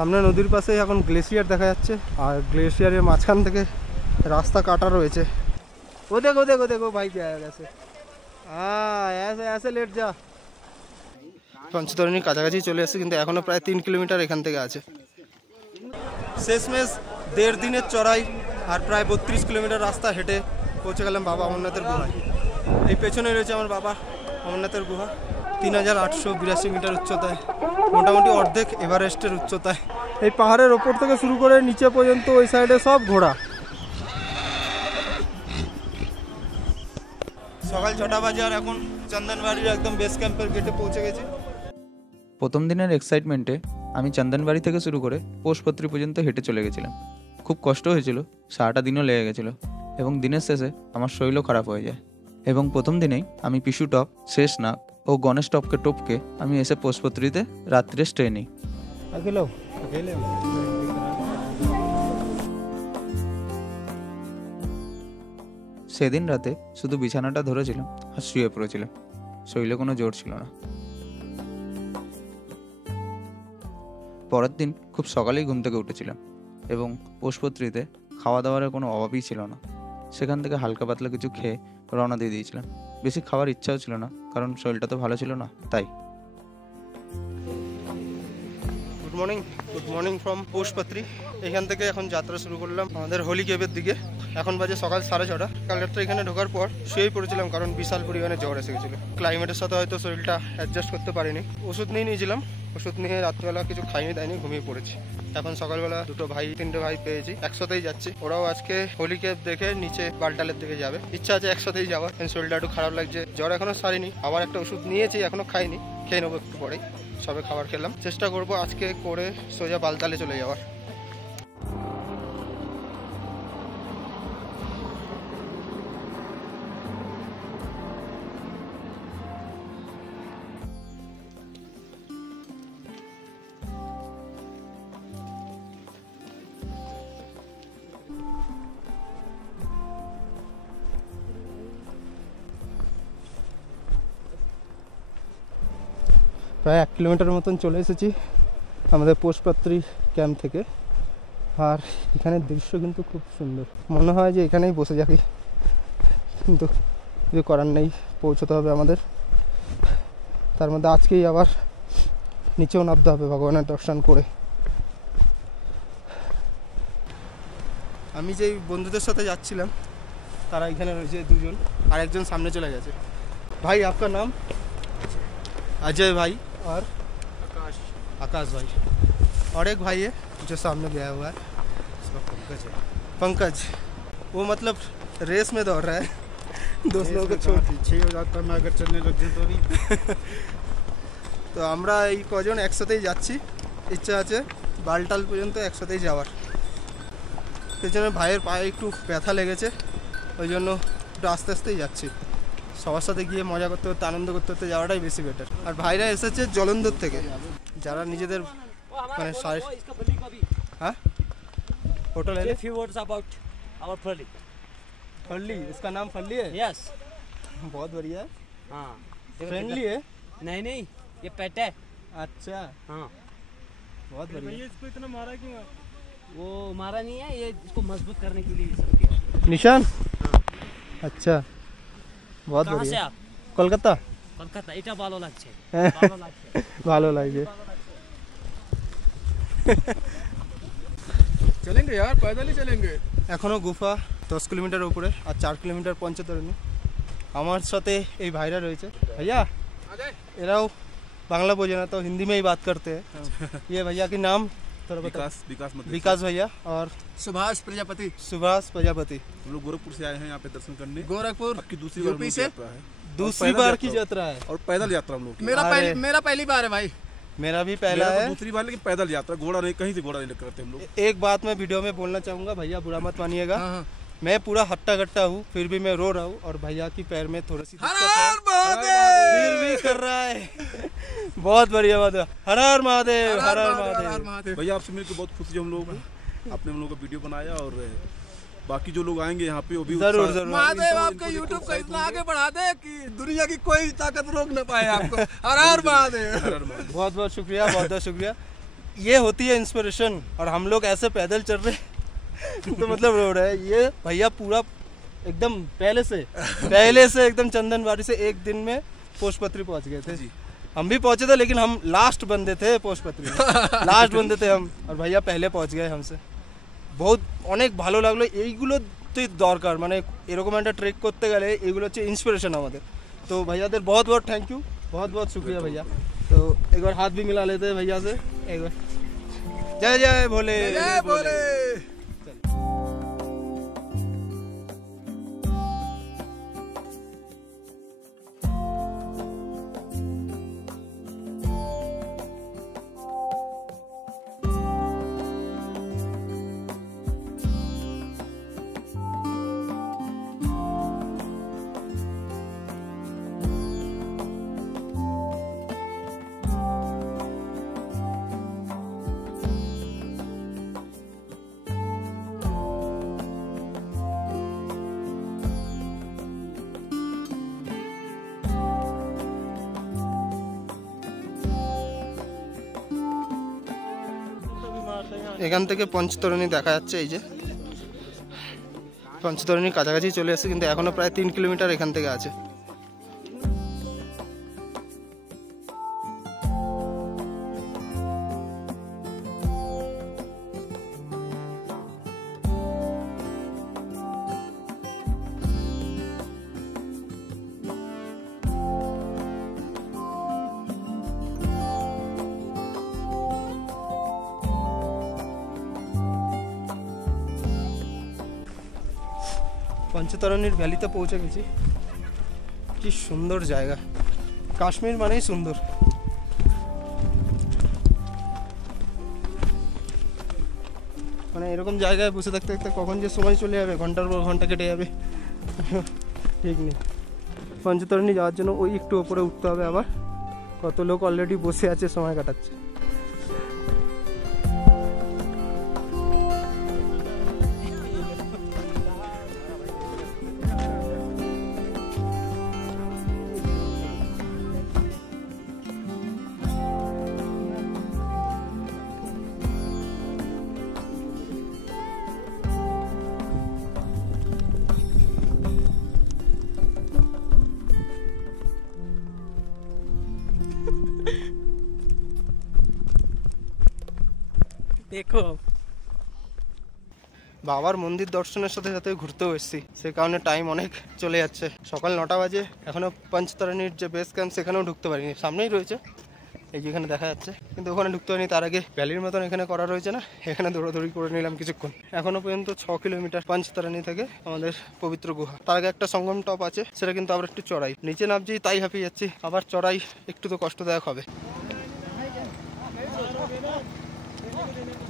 সামনে নদীর পাশে এখন গ্লেশিয়ার দেখা যাচ্ছে, আর গ্লেশিয়ারের মাঝখান থেকে রাস্তা কাটা রয়েছে। ও দেখো দেখো দেখো ভাই কে আয়া গেছে। ऐसे लेट जा। পঞ্চতরণীর কাছাকাছি চলে এসেছে, কিন্তু এখনো প্রায় 3 কিলোমিটার এখান থেকে আছে। শেষমেশ 1.5 দিনের চড়াই আর প্রায় 32 কিলোমিটার রাস্তা হেঁটে পৌঁছে গেলাম বাবা অমরনাথের গুহায়। এই পেছনে রয়েছে আমার বাবা অমরনাথের গুহা, 3882 মিটার উচ্চতায়, মোটামুটি অর্ধেক এভারেস্টের উচ্চতায়। এই পাহাড়ের ওপর থেকে শুরু করে নিচে পর্যন্ত ওই সাইডে সব ঘোড়া। সকাল 6টা বাজে আর এখন চন্দনবাড়ির একদম বেস ক্যাম্পের গেটে পৌঁছে গেছি। প্রথম দিনের এক্সাইটমেন্টে আমি চন্দনবাড়ি থেকে শুরু করে পোষপত্রী পর্যন্ত হেঁটে চলে গেছিলাম। খুব কষ্ট হয়েছিল, সারাটা দিনও লেগে গেছিলো এবং দিনের শেষে আমার শরীরও খারাপ হয়ে যায়। এবং প্রথম দিনেই আমি পিসু টপ, শেষনাগ ও গণেশ টপকে টপকে আমি এসে পোষপত্রীতে রাত্রে স্টে নিই। সেদিন রাতে শুধু বিছানাটা ধরেছিলাম আর শুয়ে পড়েছিলাম, শরীরে কোনো জোর ছিল না। পরের দিন খুব সকালেই ঘুম থেকে উঠেছিলাম এবং পোষপত্রীতে খাওয়া দাওয়ার কোনো অভাবই ছিল না। সেখান থেকে হালকা পাতলা কিছু খেয়ে রওনা দিয়ে দিয়েছিলাম। বেশি খাওয়ার ইচ্ছাও ছিল না, কারণ শরীরটা তো ভালো ছিল না, তাই। গুড মর্নিং ফ্রম পোষপত্রী। এখান থেকে এখন যাত্রা শুরু করলাম আমাদের হোলি কেভের দিকে। এখন বাজে সকাল 6:30। কাল রাত্রে এখানে ঢোকার পর শুয়েই পড়েছিলাম, কারণ বিশাল পরিমাণে জ্বর এসে গেছিলো। ক্লাইমেটের সাথে হয়তো শরীরটা অ্যাডজাস্ট করতে পারিনি। ওষুধ নিয়েছিলাম, ওষুধ নিয়ে রাত্রিবেলা কিছু খাইনি দাইনি, ঘুমিয়ে পড়েছি। এখন সকালবেলা 3টে ভাই পেয়েছি, একসাথেই যাচ্ছি। ওরাও আজকে হোলি কেভ দেখে নিচে বালটালের দিকে যাবে। ইচ্ছা আছে একসাথেই যাওয়ার, শরীরটা একটু খারাপ লাগছে, জ্বর এখনো সারিনি। আবার একটা ওষুধ নিয়েছি, এখনো খাইনি, খেয়ে নেবো একটু পরেই। সবে খাবার খেলাম, চেষ্টা করবো আজকে করে সোজা বালতালে চলে যাওয়ার। প্রায় 1 কিলোমিটার মতন চলে এসেছি আমাদের পোষপত্রী ক্যাম্প থেকে। আর এখানের দৃশ্য কিন্তু খুব সুন্দর, মনে হয় যে এখানেই বসে যাবি, কিন্তু কিছু করার নেই, পৌঁছতে হবে আমাদের। তার মধ্যে আজকেই আবার নিচেও নামতে হবে ভগবানের দর্শন করে। আমি যেই বন্ধুদের সাথে যাচ্ছিলাম তারা এখানে রয়েছে 2জন, আর একজন সামনে চলে গেছে। ভাই আপনার নাম? अजय भाई और आकाश भाई, और एक भाई है जो सामने गया हुआ है, उसका पंकज। वो मतलब रेस में दौड़ रहा है, दोस्त लोगों को छोड़ पीछे हो जाता मैं अगर चलने लग जाए तो नहीं। তো আমরা এই কজন একসাথেই যাচ্ছি, ইচ্ছা আছে বালটাল পর্যন্ত একসাথেই যাওয়ার। পেছনে ভাইয়ের পায়ে একটু ব্যথা লেগেছে, ওই জন্য একটু আস্তে আস্তেই যাচ্ছি। সবার সাথে গিয়ে মজা করতে করতে আনন্দ করতে করতে যাওয়াটাই বেশি বেটার। আর ভাইরা এসেছে জলন্ধর থেকে, যারা নিজেদের মানে হ্যাঁ होटल है। few words about our Farli. फल्ली, इसका नाम फल्ली है? Yes. बहुत बढ़िया है। हाँ। फ्रेंडली है? नहीं ये पेट है। अच्छा हाँ बहुत बढ़िया। इसको इतना मारा क्यों? वो मारा नहीं है, ये इसको मजबूत करने के लिए सब किया। निशान? हाँ। अच्छा बहुत कहाँ से बढ़िया। आप? कोलकाता। कोलकाता। এটা ভালো লাগছে। ভালো লাগছে। चलेंगे यार, पैदल ही चलेंगे। এখনো গুফা 10 কিলোমিটার উপরে আর 4 কিলোমিটার পঞ্চতরণী। আমার সাথে এই ভাইরা রয়েছে। भैया এরাও বাংলা বোঝে না, তো हिंदी में ही बात करते हैं। ये भैया के नाम थोड़ा बता। विकास भैया और सुभाष प्रजापति। हम लोग गोरखपुर से आए हैं यहाँ पे दर्शन करने। गोरखपुर आपकी दूसरी यूपी से दूसरी बार की यात्रा है और पैदल यात्रा हम लोग की। मेरा पहली बार है भाई। मेरा भी पहला है, दूसरी बार, लेकिन पैदल यात्रा, घोड़ा नहीं, कहीं से घोड़ा नहीं करते हम लोग। एक बात मैं वीडियो में बोलना चाहूँगा, भैया बुरा मत मानिएगा। हाँ। मैं पूरा हट्टा कट्टा हूँ, फिर भी मैं रो रहा हूँ, और भैया की पैर में थोड़ी सी दिक्कत है, फिर भी कर रहा है। बहुत बढ़िया बात है। हर हर महादेव, हर हर महादेव। भैया आपसे मिलकर बहुत खुशी है हम लोग, आपने हम लोग का वीडियो बनाया, और बाकी जो लोग आएंगे यहाँ पे वो भी जरूर महादेव आपके यूट्यूब को इतना आगे बढ़ा दे कि दुनिया की कोई ताकत रोक न पाए आपको। हर हर महादेव। बहुत बहुत शुक्रिया, बहुत बहुत शुक्रिया। ये होती है इंस्पिरेशन, और हम लोग ऐसे पैदल चल रहे तो मतलब रो रहे हैं। ये भैया पूरा एकदम पहले से एकदम चंदनबाड़ी से एक दिन में पोस्टपत्री पहुंच गए थे। हम भी पहुंचे थे, लेकिन हम लास्ट बंदे थे पोस्टपत्री में। लास्ट बंदे थे हम, और भैया पहले पहुंच गए हमसे। बहुत অনেক ভালো লাগলো। এইগুলো তো দরকার, মানে এরকম একটা ট্রেক করতে গেলে এইগুলো হচ্ছে ইন্সপিরেশন আমাদের। तो भैयाদের बहुत बहुत थैंक यू, बहुत बहुत शुक्रिया भैया। तो एक बार हाथ भी मिला लेते हैं भैया से एक बार। जय जय भोले, जय भोले। এখান থেকে পঞ্চতরণী দেখা যাচ্ছে। এই যে পঞ্চতরণীর কাছাকাছি চলে এসেছে, কিন্তু এখনো প্রায় 3 কিলোমিটার এখান থেকে আছে। পঞ্চতরণীর ভ্যালিতে পৌঁছে গেছি। কি সুন্দর জায়গা, কাশ্মীর মানেই সুন্দর। মানে এরকম জায়গায় বসে থাকতে থাকতে কখন যে সময় চলে যাবে, ঘন্টার পর ঘন্টা কেটে যাবে ঠিক নেই। পঞ্চতরণী যাওয়ার জন্য ওই একটু ওপরে উঠতে হবে আবার। কত লোক অলরেডি বসে আছে, সময় কাটাচ্ছে। देखो বাবার মন্দির দর্শনের সাথে সাথে ঘুরতেও এসেছি, সে কারণে টাইম অনেক চলে যাচ্ছে। সকাল 9টা বাজে, এখনো পঞ্চতরণীর যে বেস ক্যাম্প সেখানেও ঢুকতে পারিনি। সামনেই রয়েছে, এই যেখানে দেখা যাচ্ছে, কিন্তু ওখানে ঢুকতে পারিনি। তার আগে ভ্যালির মতন এখানে করা রয়েছে না, এখানে দৌড়াদৌড়ি করে নিলাম কিছুক্ষণ। এখনো পর্যন্ত 6 কিলোমিটার পঞ্চতরণী থেকে আমাদের পবিত্র গুহা। তার আগে একটা সঙ্গম টপ আছে, সেটা কিন্তু আবার একটু চড়াই। নিচে নামছি তাই হাঁপিয়ে যাচ্ছি, আবার চড়াই একটু তো কষ্টদায়ক হবে।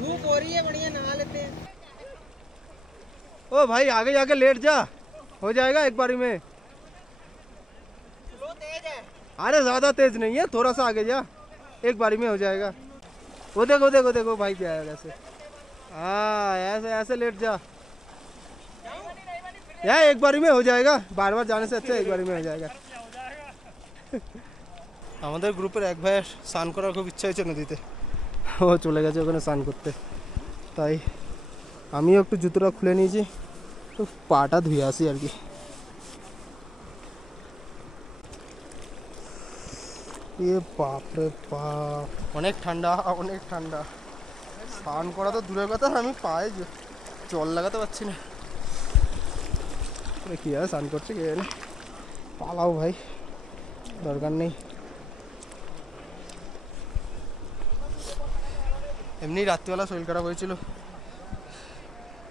धूप हो रही है, बढ़िया नहा लेते हैं। ओ भाई आगे जाके लेट जा, हो जाएगा एक बारी में। तेज है। अरे ज्यादा तेज नहीं है, थोड़ा सा आगे जा, एक बारी में हो जाएगा। वो देखो देखो देखो भाई क्या है ऐसे। हाँ ऐसे ऐसे लेट जा, यार एक बारी में हो जाएगा। बार बार जाने से अच्छा एक बारी में हो जाएगा। আমাদের গ্রুপের এক ভাইয়ের স্নান করার খুব ইচ্ছা হয়েছে নদীতে, ও চলে গেছে ওখানে স্নান করতে। তাই আমিও একটু জুতোটা খুলে নিয়েছি, তো পাটা ধুয়ে আসি আর কি। এ বাপরে বাপ, অনেক ঠান্ডা অনেক ঠান্ডা। স্নান করা তো দূরের কথা, আমি পায়ে জল লাগাতে পারছি না। কী আর স্নান করছে কে জানে, পালাও ভাই, দরকার নেই। এমনি রাত্রিবেলা শরীর খারাপ হয়েছিল,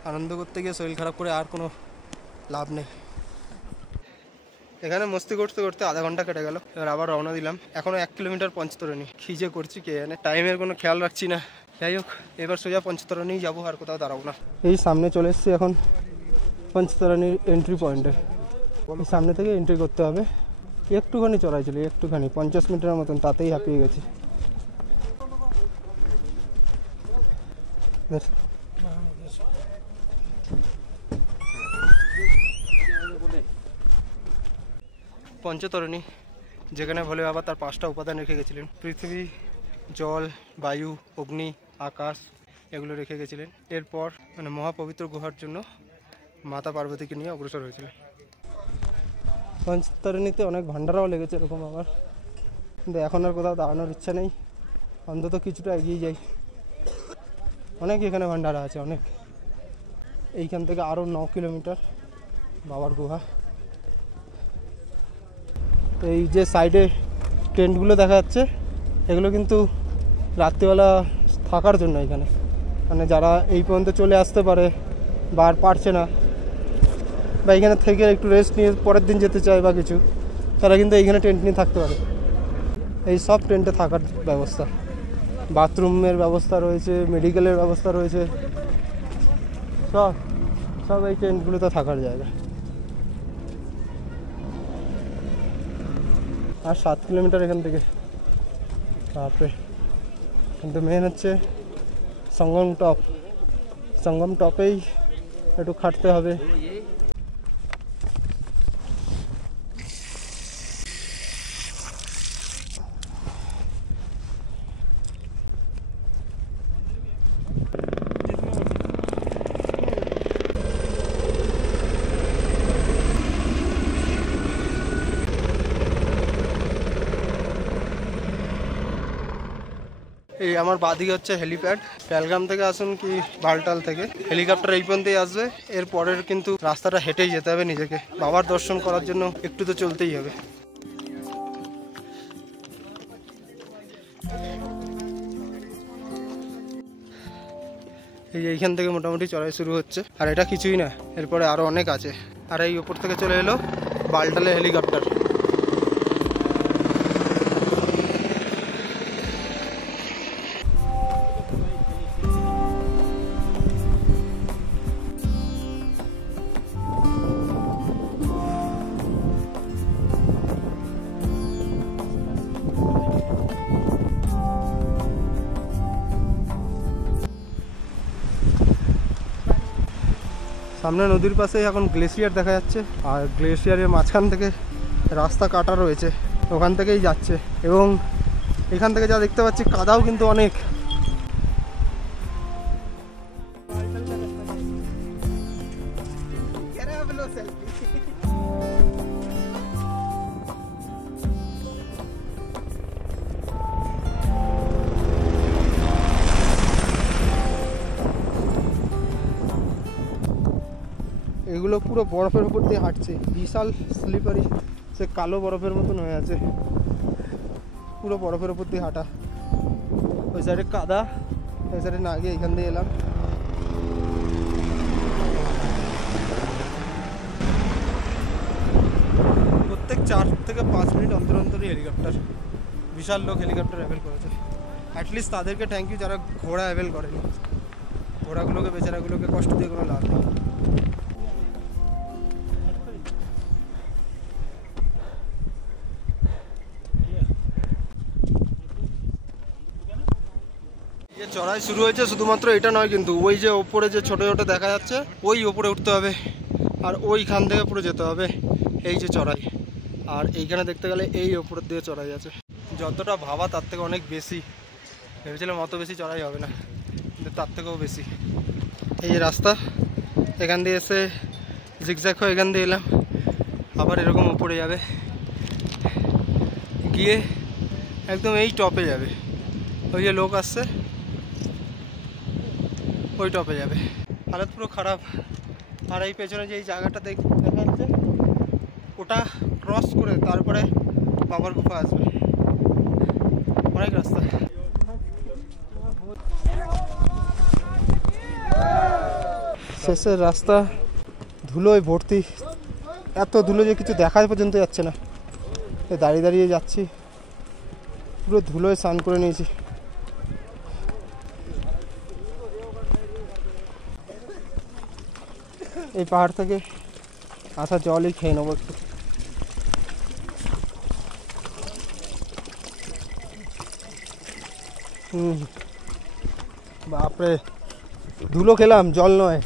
আনন্দ করতে গিয়ে শরীর খারাপ করে আর কোনো লাভ নেই। এখানে মস্তি করতে করতে আধা ঘন্টা কেটে গেল, এবার আবার রওনা দিলাম। এখনো 1 কিলোমিটার পঞ্চতরণী, কী যে করছি কে জানে, টাইমের কোনো খেয়াল রাখছি না। যাই হোক, এবার সোজা পঞ্চতরণীই যাবো, আর কোথাও দাঁড়াবো না। এই সামনে চলে এসেছি এখন পঞ্চতরণীর এন্ট্রি পয়েন্টে। এই সামনে থেকে এন্ট্রি করতে হবে। একটুখানি চড়াই ছিল, একটুখানি 50 মিটারের মতন, তাতেই হাঁপিয়ে গেছি। পঞ্চতরণী, যেখানে ভোলে বাবা তার 5টা উপাদান রেখে গেছিলেন: পৃথিবী, জল, বায়ু, অগ্নি, আকাশ এগুলো রেখে গেছিলেন। এরপর মানে মহাপবিত্র গুহার জন্য মাতা পার্বতীকে নিয়ে অগ্রসর হয়েছিলেন। পঞ্চতারিণীতে অনেক ভান্ডারাও লেগেছে এরকম আমার, কিন্তু এখন আর কোথাও দাঁড়ানোর ইচ্ছা নেই, অন্তত কিছুটা এগিয়ে যাই। অনেক এখানে ভান্ডারা আছে, অনেক। এইখান থেকে আরও 9 কিলোমিটার বাবার গুহা। এই যে সাইডে টেন্টগুলো দেখা যাচ্ছে, এগুলো কিন্তু রাত্রিবেলা থাকার জন্য এখানে, মানে যারা এই পর্যন্ত চলে আসতে পারে বা আর পারছে না, বা এখানে থেকে একটু রেস্ট নিয়ে পরের দিন যেতে চায় বা কিছু, তারা কিন্তু এইখানে টেন্ট নিয়ে থাকতে পারে। এই সব টেন্টে থাকার ব্যবস্থা, বাথরুমের ব্যবস্থা রয়েছে, মেডিকেলের ব্যবস্থা রয়েছে, সব সব এই টেন্টগুলোতে থাকার জায়গা। আর 7 কিলোমিটার এখান থেকে, তারপরে কিন্তু মেন হচ্ছে সঙ্গম টপেই একটু খাটতে হবে। এই আমার বাদিকে হচ্ছে হেলিপ্যাড। পেহেলগাম থেকে আসুন কি বালটাল থেকে হেলিকপ্টার এই পর্যন্তই আসবে। এর পরের কিন্তু রাস্তাটা হেঁটেই যেতে হবে নিজেকে। বাবার দর্শন করার জন্য একটু তো চলতেই হবে। এইখান থেকে মোটামুটি চড়াই শুরু হচ্ছে, আর এটা কিছুই না, এরপরে আরো অনেক আছে। আর এই উপর থেকে চলে এলো বালটালে হেলিকপ্টার। সামনে নদীর পাশে এখন গ্লেসিয়ার দেখা যাচ্ছে, আর গ্লেসিয়ারের মাঝখান থেকে রাস্তা কাটা রয়েছে, ওখান থেকেই যাচ্ছে। এবং এখান থেকে যা দেখতে পাচ্ছি কাদাও কিন্তু অনেক। এগুলো পুরো বরফের উপর দিয়ে হাঁটছে, বিশাল স্লিপারি, সে কালো বরফের মতন হয়ে আছে, পুরো বরফের উপর দিয়ে হাঁটা। ওই সাইডে কাদা, ওই সাইডে না গিয়ে এখান দিয়ে এলাম। প্রত্যেক 4 থেকে 5 মিনিট অন্তর অন্তরই হেলিকপ্টার, বিশাল লোক হেলিকপ্টার অ্যাভেল করেছে। অ্যাটলিস্ট তাদেরকে থ্যাংক ইউ যারা ঘোড়া অ্যাভেল করেনি, ঘোড়াগুলোকে বেচারাগুলোকে কষ্ট দিয়ে কোনো লাভ নেই। চড়াই শুরু হয়েছে, শুধুমাত্র এটা নয় কিন্তু, ওই যে ওপরে যে ছোট ছোট দেখা যাচ্ছে ওই ওপরে উঠতে হবে, আর ওইখান থেকে পুরো যেতে হবে। এই যে চড়াই, আর এইখানে দেখতে গেলে এই ওপরের দিয়ে চড়াই আছে। যতটা ভাবা তার থেকে অনেক বেশি, ভেবেছিলাম অত বেশি চড়াই হবে না, কিন্তু তার থেকেও বেশি। এই রাস্তা, এখান দিয়ে এসে জিগজ্যাগ হয়ে এখান দিয়ে এলাম, আবার এরকম উপরে যাবে, গিয়ে একদম এই টপে যাবে। ওই যে লোক আসছে ওই টপে যাবে। হালত পুরো খারাপ। আর এই পেছনে যে এই জায়গাটা দেখা যাচ্ছে, ওটা ক্রস করে তারপরে বাবার গুফা আসবে। অনেক রাস্তা। শেষের রাস্তা ধুলোয় ভর্তি, এত ধুলো যে কিছু দেখা পর্যন্ত যাচ্ছে না। দাঁড়িয়ে দাঁড়িয়ে যাচ্ছি, পুরো ধুলোয় স্নান করে নিয়েছি। এই পাহাড় থেকে আসা জলই খেয়ে নেবো একটু। বাপরে, ধুলো খেলাম, জল নয়,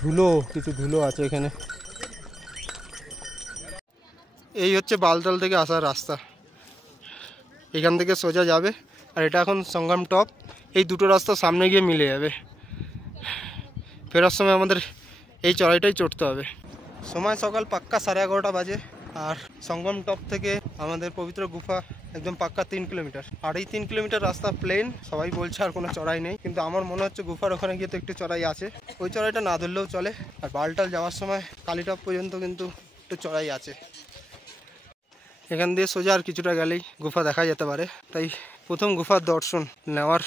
ধুলো, কিছু ধুলো আছে এখানে। এই হচ্ছে বালতাল থেকে আসার রাস্তা। এখান থেকে সোজা যাবে, আর এটা এখন সংগ্রাম টপ। এই দুটো রাস্তা সামনে গিয়ে মিলে যাবে। ফেরার সময় আমাদের এই চড়াইটাই চড়তে হবে। সময় সকাল পাক্কা 11:30 বাজে। আর সংগম টপ থেকে আমাদের পবিত্র গুফা একদম পাক্কা 3 কিলোমিটার। আর এই 3 কিলোমিটার রাস্তা প্লেন, সবাই বলছে আর কোনো চড়াই নেই, কিন্তু আমার মনে হচ্ছে গুফার ওখানে গিয়ে তো একটু চড়াই আছে। ওই চড়াইটা না ধরলেও চলে। আর বালটাল যাওয়ার সময় কালীটপ পর্যন্ত কিন্তু একটু চড়াই আছে। এখান দিয়ে সোজা আর কিছুটা গেলেই গুফা দেখা যেতে পারে। তাই প্রথম গুফার দর্শন নেওয়ার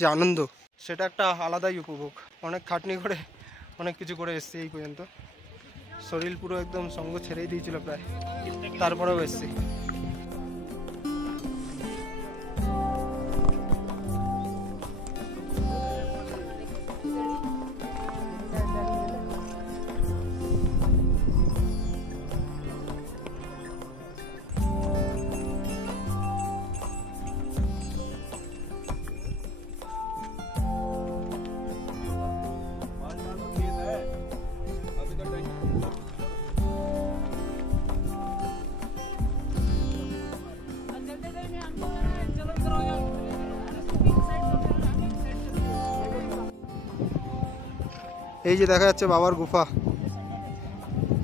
যে আনন্দ, সেটা একটা আলাদাই উপভোগ। অনেক খাটনি করে অনেক কিছু করে এসছি এই পর্যন্ত। শরীর পুরো একদম সঙ্গ ছেড়েই দিয়েছিল প্রায়, তারপরেও এসছি। এই যে দেখা যাচ্ছে বাবার গুফা,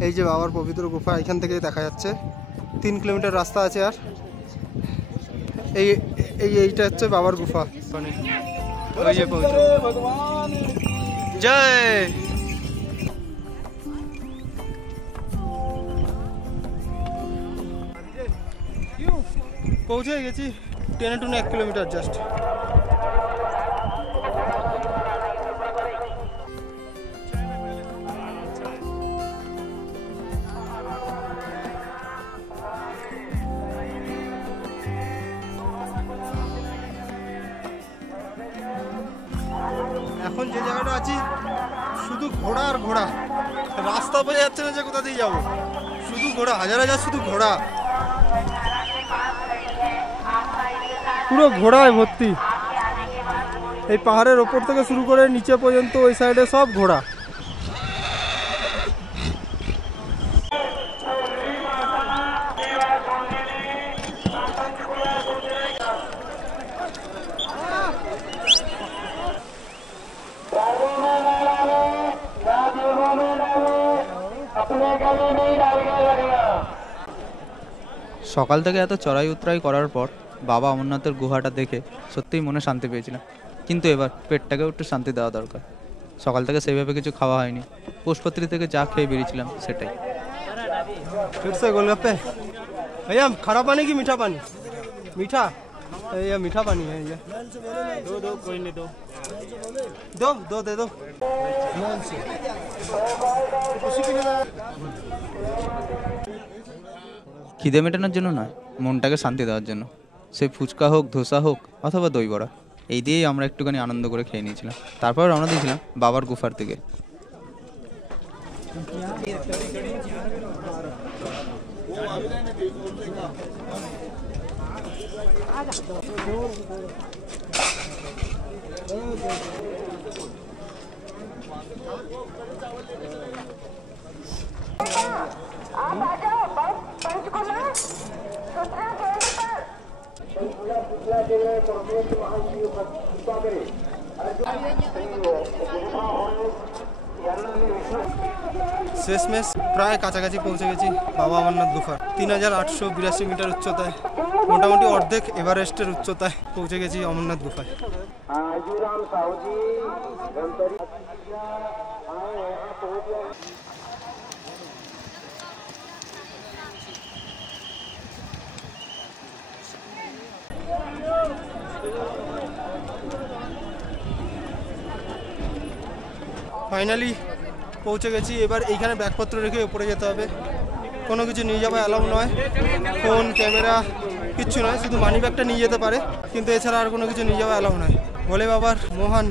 এই যে বাবার পবিত্র গুফা, এখান থেকে দেখা যাচ্ছে। 3 কিলোমিটার রাস্তা আছে। আর এইটা হচ্ছে বাবার গুফা। ওই যে পবিত্র জয়। পৌঁছে গেছি, টেনে 1 কিলোমিটার জাস্ট। এখন যে জায়গাটা আছি শুধু ঘোড়া আর ঘোড়া, রাস্তা বোঝা যাচ্ছে না যে কোথা দিয়ে যাবো। শুধু ঘোড়া, হাজার হাজার শুধু ঘোড়া, পুরো ঘোড়ায় ভর্তি। এই পাহাড়ের ওপর থেকে শুরু করে নিচে পর্যন্ত ওই সাইডে সব ঘোড়া। সকাল থেকে এত চড়াই উতরাই করার পর বাবা অমরনাথের গুহাটা দেখে সত্যিই মনে শান্তি পেয়েছিলাম। কিন্তু এবার পেটটাকেও একটু শান্তি দেওয়া দরকার। সকাল থেকে সেইভাবে কিছু খাওয়া হয়নি, পুষ্পত্রী থেকে যা খেয়ে বেরিয়েছিলাম সেটাই। फिर से गोलगप्पे भैया, खरा पानी की मीठा पानी? मीठा, ये मीठा पानी है ये। दो कोई नहीं, दो दे दो। খিদে মেটানোর জন্য নয়, মনটাকে শান্তি দেওয়ার জন্য। সে ফুচকা হোক, ধোসা হোক অথবা দই বড়া, এই দিয়েই আমরা একটুখানি আনন্দ করে খেয়ে নিয়েছিলাম। তারপর রওনা দিয়েছিলাম বাবার গুফার দিকে। শেষমেশ প্রায় কাছাকাছি পৌঁছে গেছি বাবা অমরনাথ গুফার। 3882 মিটার উচ্চতায়, মোটামুটি অর্ধেক এভারেস্টের উচ্চতায় পৌঁছে গেছি অমরনাথ গুফায়। ফাইনালি পৌঁছে গেছি। এবার এইখানে ব্যাগপত্র রেখে উপরে যেতে হবে। কোনো কিছু নিয়ে যাওয়া অ্যালাউ নয়, ফোন, ক্যামেরা কিচ্ছু নয়, শুধু মানি ব্যাগটা নিয়ে যেতে পারে, কিন্তু এছাড়া আর কোনো কিছু নিয়ে যাওয়া অ্যালাউ নয়। ভোলে বাবার মহান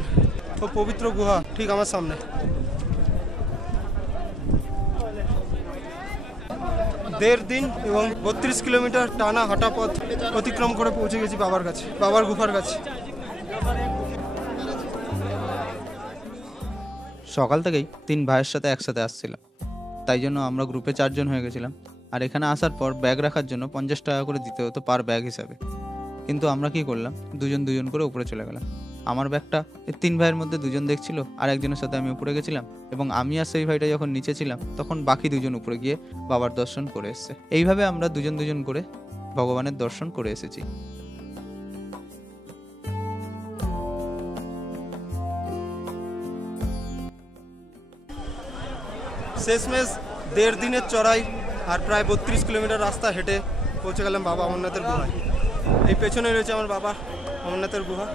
ও পবিত্র গুহা ঠিক আমার সামনে। 1.5 দিন এবং 32 কিলোমিটার টানা হাঁটা পথ অতিক্রম করে পৌঁছে গেছি বাবার কাছে, বাবার গুফার কাছে। সকাল থেকেই 3 ভাইয়ের সাথে একসাথে আসছিলাম, তাই জন্য আমরা গ্রুপে 4 জন হয়ে গেছিলাম। আর এখানে আসার পর ব্যাগ রাখার জন্য 50 টাকা করে দিতে হতো পার ব্যাগ হিসাবে। কিন্তু আমরা কি করলাম, দুজন দুজন করে উপরে চলে গেলাম। আমার ব্যাগটা এই 3 ভাইয়ের মধ্যে 2জন দেখছিল, আর একজনের সাথে আমি উপরে গেছিলাম, এবং আমি আর সেই ভাইটা যখন নিচে ছিলাম তখন বাকি 2জন উপরে গিয়ে বাবার দর্শন করে এসেছে। এইভাবে আমরা দুজন দুজন করে ভগবানের দর্শন করে এসেছি। শেষমেশ 1.5 দিনের চড়াই আর প্রায় 32 কিলোমিটার রাস্তা হেঁটে পৌঁছে গেলাম বাবা অমরনাথের গুহায়। এই পেছনে রয়েছে আমার বাবা অমরনাথের গুহা।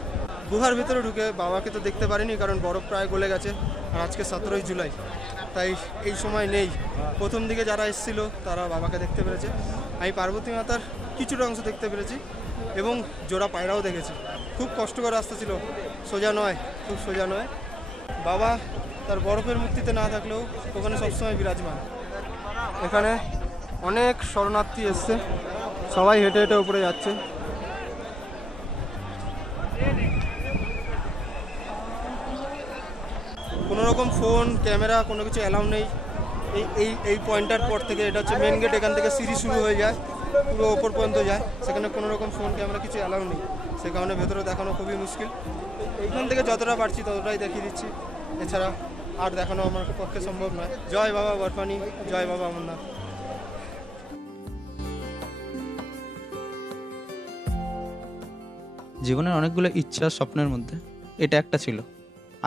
গুহার ভিতরে ঢুকে বাবাকে তো দেখতে পারিনি, কারণ বরফ প্রায় গলে গেছে, আর আজকে 17ই জুলাই, তাই এই সময় নেই। প্রথম দিকে যারা এসেছিল তারা বাবাকে দেখতে পেরেছে। আমি পার্বতী মাতার কিছুটা অংশ দেখতে পেরেছি এবং জোড়া পায়রাও দেখেছি। খুব কষ্টকর রাস্তা ছিল, সোজা নয়, খুব সোজা নয়। বাবা তার বরফের মূর্তিতে না থাকলেও ওখানে সবসময় বিরাজমান। এখানে অনেক শরণার্থী এসছে, সবাই হেঁটে হেঁটে উপরে যাচ্ছে। কোনো রকম ফোন ক্যামেরা কোনো কিছু অ্যালাউ নেই এই পয়েন্টটার পর থেকে। এটা হচ্ছে মেন গেট, এখান থেকে সিঁড়ি শুরু হয়ে যায়, পুরো ওপর পর্যন্ত যায়। সেখানে কোনো রকম ফোন ক্যামেরা কিছু অ্যালাউ নেই, সে কারণে ভেতরে দেখানো খুবই মুশকিল। এইখান থেকে যতটা পারছি ততটাই দেখিয়ে দিচ্ছি, এছাড়া আর দেখানো আমার পক্ষে সম্ভব নয়। জয় বাবা বরফানি, জয় বাবা অমরনাথ। জীবনের অনেকগুলো ইচ্ছা স্বপ্নের মধ্যে এটা একটা ছিল,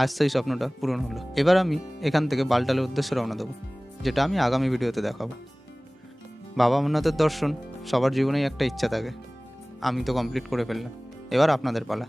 আজ সেই স্বপ্নটা পূরণ হলো। এবার আমি এখান থেকে বালটালের উদ্দেশ্যে রওনা দেবো, যেটা আমি আগামী ভিডিওতে দেখাবো। বাবা অমরনাথের দর্শন সবার জীবনেই একটা ইচ্ছা থাকে, আমি তো কমপ্লিট করে ফেললাম, এবার আপনাদের পালা।